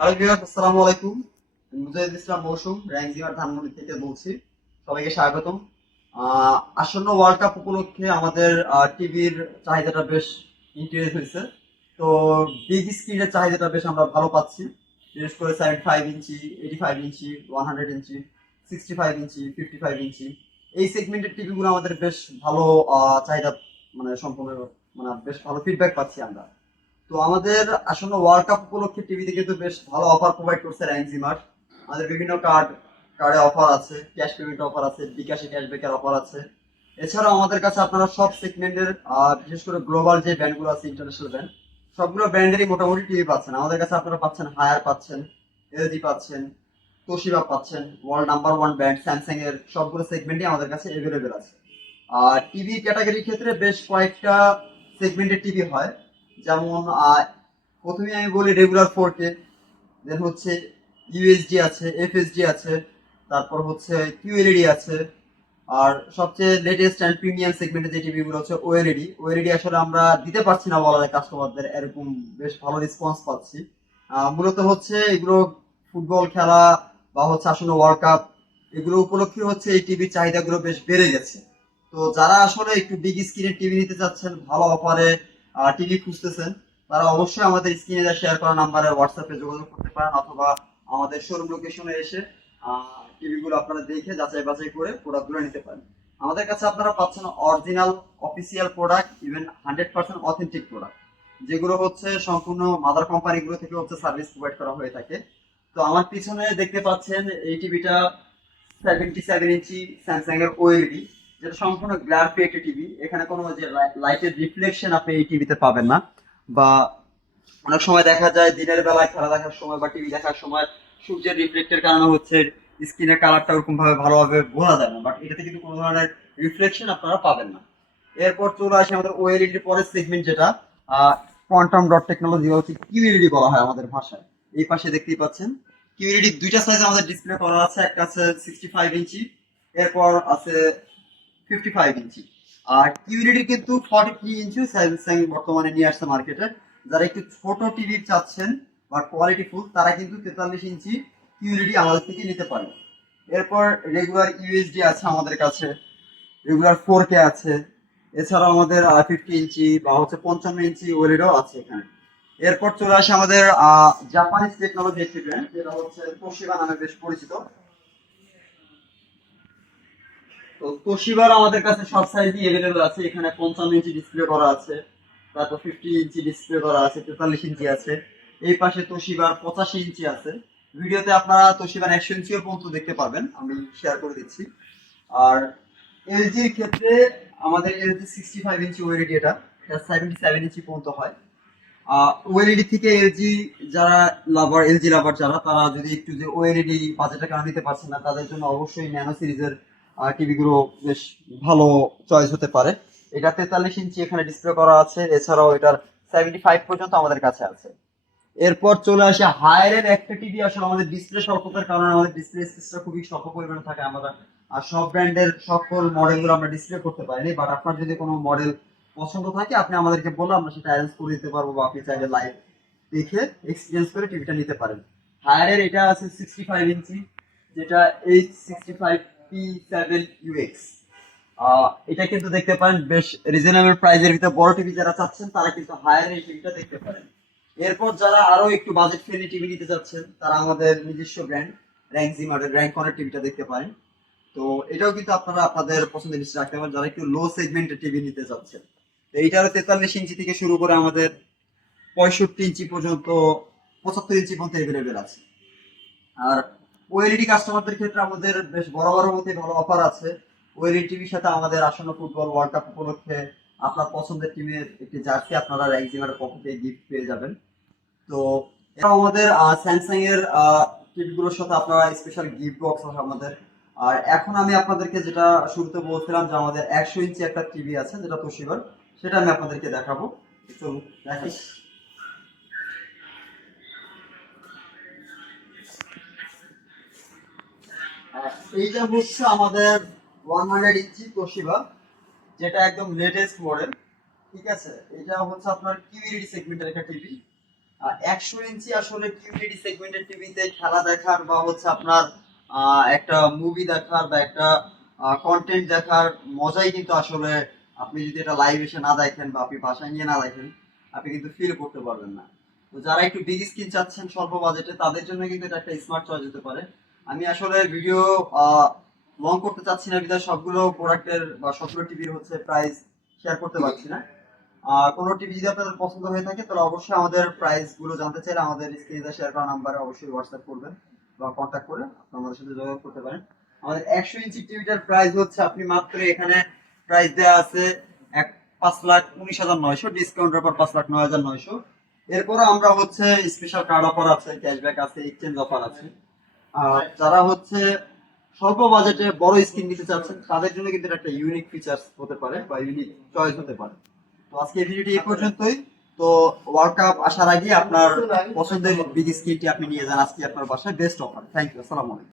Hello viewers, আসসালামু আলাইকুম। মুজাহিদ ইসলাম মৌসুম র্যাঙ্কজিমার ধানমন্ডি থেকে বলছি। সবাইকে স্বাগতম। আসন্ন ওয়ার্ল্ড কাপ উপলক্ষে আমাদের টিভির চাহিদাটা বেশ ইনক্রিজ হয়েছে। তো বিগ স্ক্রিনের চাহিদাটা বেশ আমরা ভালো পাচ্ছি। বিশেষ করে 75 ইঞ্চি, 85 ইঞ্চি, 100 ইঞ্চি, 65 ইঞ্চি, 55 ইঞ্চি এই সেগমেন্টের টিভিগুলো আমাদের বেশ ভালো চাহিদা, মানে সম্পূর্ণ, মানে বেশ ভালো ফিডব্যাক পাচ্ছি আমরা। তো আমাদের আসন্ন ওয়ার্ল্ড কাপ উপলক্ষে টিভিতে কিন্তু বেশ ভালো অফার প্রোভাইড করছে র্যাঙ্কজিমার। আমাদের বিভিন্ন কার্ডে অফার আছে, ক্যাশ পেমেন্ট অফার আছে, বিকাশে ক্যাশব্যাকের অফার আছে। এছাড়াও আমাদের কাছে আপনারা সব সেগমেন্টের, বিশেষ করে গ্লোবাল যে ব্র্যান্ডগুলো আছে, ইন্টারন্যাশনাল ব্র্যান্ড, সবগুলো ব্র্যান্ডেরই মোটামুটি টিভি পাচ্ছেন। আমাদের কাছে আপনারা পাচ্ছেন হায়ার, পাচ্ছেন এলজি, পাচ্ছেন তোশিবা, পাচ্ছেন world number one brand Samsung এর সবগুলো সেগমেন্টই আমাদের কাছে এভেলেবেল আছে। আর টিভি ক্যাটাগরির ক্ষেত্রে বেশ কয়েকটা সেগমেন্টের টিভি হয়। যেমন প্রথমে আমি বলি রেগুলার 4K, দেন হচ্ছে ইউএসডি আছে, এফএসডি আছে, তারপর হচ্ছে কিউএলইডি আছে। আর সবচেয়ে লেটেস্ট অ্যান্ড প্রিমিয়াম সেগমেন্টের যে টিভিগুলো হচ্ছে ওএলইডি। ওএলইডি আসলে আমরা দিতে পারছি না বলা যায় কাস্টমারদের, এরকম বেশ ভালো রেসপন্স পাচ্ছি। মূলত হচ্ছে এগুলো ফুটবল খেলা বা হচ্ছে আসলে ওয়ার্ল্ড কাপ, এগুলো উপলক্ষে হচ্ছে এই টিভির চাহিদাগুলো বেশ বেড়ে গেছে। তো যারা আসলে একটু বিগ স্ক্রিনের টিভি নিতে চাচ্ছেন, ভালো অফারে টিভি খুঁজতেছেন, তারা অবশ্যই আমাদের স্ক্রিনে শেয়ার করা নাম্বারে হোয়াটসঅ্যাপে যোগাযোগ করতে পারেন, অথবা আমাদের শোরুম লোকেশনে এসে টিভিগুলো আপনারা দেখে যাচাই বাছাই করে প্রোডাক্টগুলো নিতে পারেন। আমাদের কাছে আপনারা পাচ্ছেন original official product, even 100% authentic product, যেগুলো হচ্ছে সম্পূর্ণ মাদার কোম্পানিগুলো থেকে হচ্ছে সার্ভিস প্রোভাইড করা হয়ে থাকে। তো আমার পিছনে দেখতে পাচ্ছেন এই টিভিটা 77 ইঞ্চি স্যামসাং এর ওএলইডি, যেটা সম্পূর্ণ গ্লার ফ্রি একটি টিভি। এখানে কোনো যে লাইটের রিফ্লেকশন আপনি এই টিভিতে পাবেন না। বা অনেক সময় দেখা যায় দিনের বেলায় খেলা দেখার সময় বা টিভি দেখার সময় সূর্যের রিফ্লেক্টের কারণে হচ্ছে স্ক্রিনের কালারটা ওরকম ভাবে ভালোভাবে বোঝা যায় না, বাট এটাতে কিন্তু কোনো ধরনের রিফ্লেকশন আপনারা পাবেন না। এরপর চলে আসে আমাদের ওএলইডির পরের সেগমেন্ট, যেটা কোয়ান্টাম ডট টেকনোলজি, হচ্ছে কিউএলইডি বলা হয় আমাদের ভাষায়। এই পাশে দেখতেই পাচ্ছেন কিউএলইডি দুইটা সাইজে আমাদের ডিসপ্লে করা আছে। একটা আছে 65 ইঞ্চি, এরপর আছে 55 ইঞ্চি। আর কিউএলইডি কিন্তু 43 ইঞ্চি স্যামসাং বর্তমানে নিয়ে আসছে মার্কেটে। যারা একটু ছোট টিভি চাচ্ছেন বা কোয়ালিটি ফুল, তারা কিন্তু 43 ইঞ্চি কিউএলইডি আমাদের থেকে নিতে পারেন। এরপর রেগুলার ইউএসডি আছে আমাদের কাছে, রেগুলার 4K আছে। এছাড়াও আমাদের 50 ইঞ্চি বা হচ্ছে 55 ইঞ্চি ওএলইডিও আছে এখানে। এরপর চলে আসে আমাদের জাপানিজ টেকনোলজি একটি ব্র্যান্ড, যেটা হচ্ছে তোশিবা নামে বেশ পরিচিত। তো তোশিবার আমাদের কাছে সব সাইজই এভেলেবল আছে। এখানে 55 ইঞ্চি ডিসপ্লে করা আছে, তারপর 50 ইঞ্চি ডিসপ্লে করা আছে, 43 ইঞ্চি আছে। এই পাশে তোশিবার 85 ইঞ্চি আছে। ভিডিওতে আপনারা তোশিবার 100 ইঞ্চিও পর্যন্ত দেখতে পাবেন, আমি শেয়ার করে দিচ্ছি। আর এলজির ক্ষেত্রে আমাদের এলজি 65 ইঞ্চি ওএলইডি, এটা 77 ইঞ্চি পর্যন্ত হয়। ওএলইডি থেকে এলজি, যারা লাভার, এলজি লাভার যারা, তারা যদি একটু যে ওএলইডি বাজেটের কারণে নিতে পারছেন না, তাদের জন্য অবশ্যই ন্যানো সিরিজের টিভি গুলো বেশ ভালো চয়েস হতে পারে। এটা 43 ইঞ্চি এখানে ডিসপ্লে করা আছে। এছাড়াও এটার 75 পর্যন্ত আমাদের কাছে আছে। এরপর চলে আসে হায়ারের একটা টিভি। আসলে আমাদের ডিসপ্লে স্বল্পতার কারণে আমাদের ডিসপ্লে স্পেসটা খুবই স্বল্প পরিমাণে থাকে। আমরা আর সব ব্র্যান্ডের সকল মডেলগুলো আমরা ডিসপ্লে করতে পারিনি, বাট আপনার যদি কোনো মডেল পছন্দ থাকে আপনি আমাদেরকে বললে আমরা সেটা অ্যারেঞ্জ করে দিতে পারবো, বা আপনি চাইলে লাইভ দেখে এক্সপিরিয়েন্স করে টিভিটা নিতে পারেন। হায়ারের এটা আছে 65 ইঞ্চি, যেটা H65P7UX। এটা কিন্তু দেখতে পারেন বেশ রিজনেবল প্রাইসের ভিতরে। বড় টিভি যারা চাচ্ছেন তারা কিন্তু হায়ার এই টিভিটা দেখতে পারেন। এরপর যারা আরো একটু বাজেট ফ্রেন্ডলি টিভি নিতে চাচ্ছেন, তারা আমাদের নিজস্ব ব্র্যান্ড র্যাঙ্কজিমারের র্যাঙ্কনের টিভিটা দেখতে পারেন। তো এটাও কিন্তু আপনারা আপনাদের পছন্দের লিস্টে রাখতে পারেন যারা একটু লো সেগমেন্টের টিভি নিতে চাচ্ছেন। তো এইটারও 43 ইঞ্চি থেকে শুরু করে আমাদের 65 ইঞ্চি পর্যন্ত, 75 ইঞ্চি পর্যন্ত এভেলেবেল আছে। আর ওএলইডি কাস্টমারদের ক্ষেত্রে আমাদের বেশ বড় বড় মধ্যে ভালো অফার আছে। ওএলইডি টিভির সাথে আমাদের আসন্ন ফুটবল ওয়ার্ল্ড কাপ উপলক্ষে আপনার পছন্দের টিমের একটি জার্সি আপনারা র্যাঙ্কজিমারের পক্ষ থেকে গিফট পেয়ে যাবেন। তো এছাড়াও আমাদের স্যামসাং এর টিভিগুলোর সাথে আপনারা স্পেশাল গিফট বক্স আছে আমাদের। আর এখন আমি আপনাদেরকে যেটা শুরুতে বলছিলাম যে আমাদের 100 ইঞ্চি একটা টিভি আছে, যেটা তোশিবার, সেটা আমি আপনাদেরকে দেখাবো। চলুন দেখাই। এইটা হচ্ছে আমাদের 100 ইঞ্চি তোশিবা, যেটা একদম লেটেস্ট মডেল। ঠিক আছে, এটা হচ্ছে আপনার কিউএলইডি সেগমেন্টের একটা টিভি। 100 ইঞ্চি আসলে কিউটিডি সেগমেন্টের টিভিতে খেলা দেখার বা হচ্ছে আপনার একটা মুভি দেখার বা একটা কন্টেন্ট দেখার মজাই কিন্তু আসলে আপনি যদি এটা লাইভ এসে না দেখেন বা আপনি বাসায় নিয়ে না দেখেন আপনি কিন্তু ফিল করতে পারবেন না। তো যারা একটু বিগ স্ক্রিন চাচ্ছেন স্বল্প বাজেটে তাদের জন্য কিন্তু এটা একটা স্মার্ট চয়েস হতে পারে। আমি আসলে ভিডিও লং করতে চাচ্ছি না বিধায় সবগুলো প্রোডাক্টের বা সবগুলো টিভির হচ্ছে প্রাইস শেয়ার করতে পারছি না। কোনো টিভি যদি আপনাদের পছন্দ হয়ে থাকে তাহলে অবশ্যই আমাদের প্রাইস গুলো জানতে চাইলে আমাদের স্ক্রিনে শেয়ার করা নাম্বারে অবশ্যই হোয়াটসঅ্যাপ করবেন বা কন্ট্যাক্ট করে আপনি আমাদের সাথে যোগাযোগ করতে পারেন। আমাদের 100 ইঞ্চি টিভিটার প্রাইস হচ্ছে আপনি মাত্র এখানে প্রাইস দেওয়া আছে 5,19,900, ডিসকাউন্টের পর 5,09,900। এরপরে আমরা হচ্ছে স্পেশাল কার্ড অফার আছে, ক্যাশব্যাক আছে, এক্সচেঞ্জ অফার আছে। যারা হচ্ছে স্বল্প বাজেটে বড় স্ক্রিন নিতে চাচ্ছেন তাদের জন্য কিন্তু এটা একটা ইউনিক ফিচার্স হতে পারে বা ইউনিক চয়েস হতে পারে। তো আজকে এই ভিডিওটি এই পর্যন্তই। তো ওয়ার্ল্ড কাপ আসার আগে আপনার পছন্দের বিগ স্ক্রিনটি আপনি নিয়ে যান আজকে আপনার বাসায়। Best offer. Thank you. আসসালামু আলাইকুম।